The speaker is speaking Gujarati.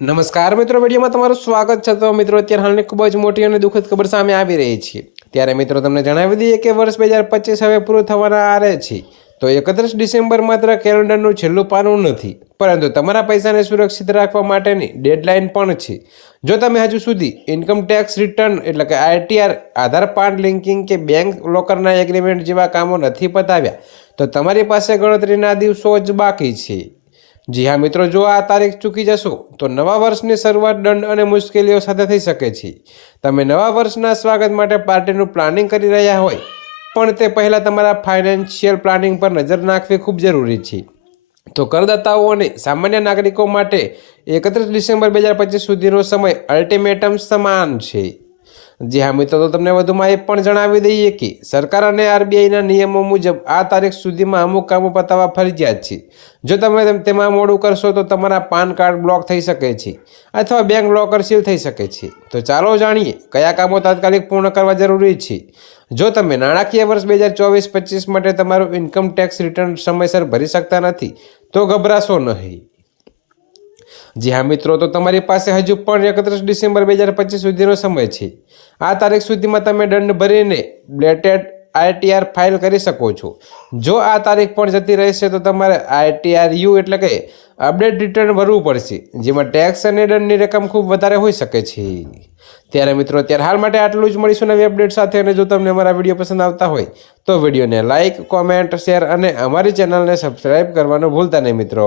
નમસ્કાર મિત્રો, વિડીયોમાં તમારું સ્વાગત છે। તો મિત્રો, અત્યારે હાલની ખૂબ જ મોટી અને દુઃખદ ખબર સામે આવી રહી છે। ત્યારે મિત્રો તમને જણાવી દઈએ કે વર્ષ 2025 હવે પૂરું થવાના આરે છે। તો 31 ડિસેમ્બર માત્ર કેલેન્ડરનું છેલ્લું પાનું નથી, પરંતુ તમારા પૈસાને સુરક્ષિત રાખવા માટેની ડેડલાઇન પણ છે। જો તમે હજુ સુધી ઇન્કમ ટેક્સ રિટર્ન એટલે કે ITR, આધાર કાર્ડ લિંકિંગ કે બેંક લોકરના એગ્રીમેન્ટ જેવા કામો નથી પતાવ્યા, તો તમારી પાસે ગણતરીના દિવસો જ બાકી છે। જી હા મિત્રો, જો આ તારીખ ચૂકી જશો તો નવા વર્ષની શરૂઆત દંડ અને મુશ્કેલીઓ સાથે થઈ શકે છે। તમે નવા વર્ષના સ્વાગત માટે પાર્ટીનું પ્લાનિંગ કરી રહ્યા હોય, પણ તે પહેલાં તમારા ફાઇનાન્શિયલ પ્લાનિંગ પર નજર નાખવી ખૂબ જરૂરી છે। તો કરદાતાઓ અને સામાન્ય નાગરિકો માટે 31 ડિસેમ્બર 2025 સુધીનો સમય અલ્ટિમેટમ સમાન છે। જી હા મિત્રો, તો તમને વધુમાં એ પણ જણાવી દઈએ કે સરકાર અને RBIના નિયમો મુજબ આ તારીખ સુધીમાં અમુક કામો પતાવવા ફરજિયાત છે। જો તમે તેમાં મોડું કરશો તો તમારા પાન કાર્ડ બ્લોક થઈ શકે છે અથવા બેંક લોકર સીલ થઈ શકે છે। તો ચાલો જાણીએ કયા કામો તાત્કાલિક પૂર્ણ કરવા જરૂરી છે। જો તમે નાણાકીય વર્ષ 2024-25 માટે તમારું ઇન્કમ ટેક્સ રિટર્ન સમયસર ભરી શકતા નથી તો ગભરાશો નહીં। જી હા મિત્રો, તો તમારી પાસે હજુ પણ 31 ડિસેમ્બર 2025 સુધીનો સમય છે। આ તારીખ સુધીમાં તમે દંડ ભરીને બ્લેટેડ ITR ફાઇલ કરી શકો છો। જો આ તારીખ પણ જતી રહેશે તો તમારે ITRU એટલે કે અપડેટ રિટર્ન ભરવું પડશે, જેમાં ટેક્સ અને દંડની રકમ ખૂબ વધારે હોઈ શકે છે। ત્યારે મિત્રો, અત્યારે હાલ માટે આટલું જ। મળીશું નવી અપડેટ સાથે। અને જો તમને અમારા વિડીયો પસંદ આવતા હોય તો વિડીયોને લાઇક, કોમેન્ટ, શેર અને અમારી ચેનલને સબસ્ક્રાઈબ કરવાનું ભૂલતા નહીં મિત્રો।